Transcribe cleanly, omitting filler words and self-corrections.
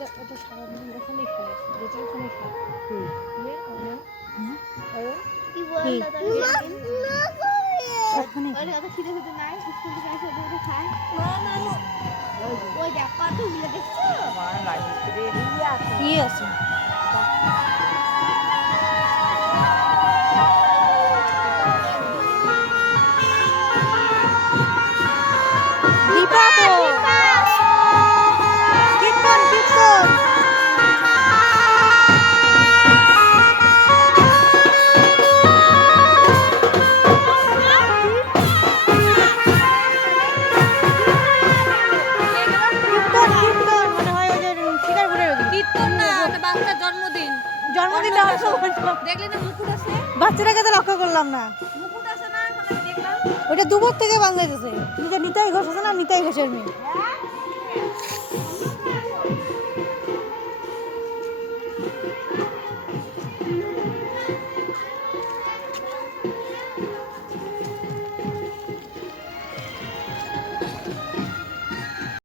এটা সারাদিন ওখানেই খায়, যেটা ওখানে খায়। কি বললো খিদে খেতে নাই স্কুল থেকে এসে ওটা খায়। ওই দেখ কতগুলো দেখছো কি আছে দীপা তো কীর্তন কীর্তন জন্মদিন বাচ্চাটাকে তো লক্ষ্য করলাম না, ওইটা দুপুর থেকে বাংলাদেশে নিতাই ঘোষ আছে না, নিতাই ঘোষের মেয়ে।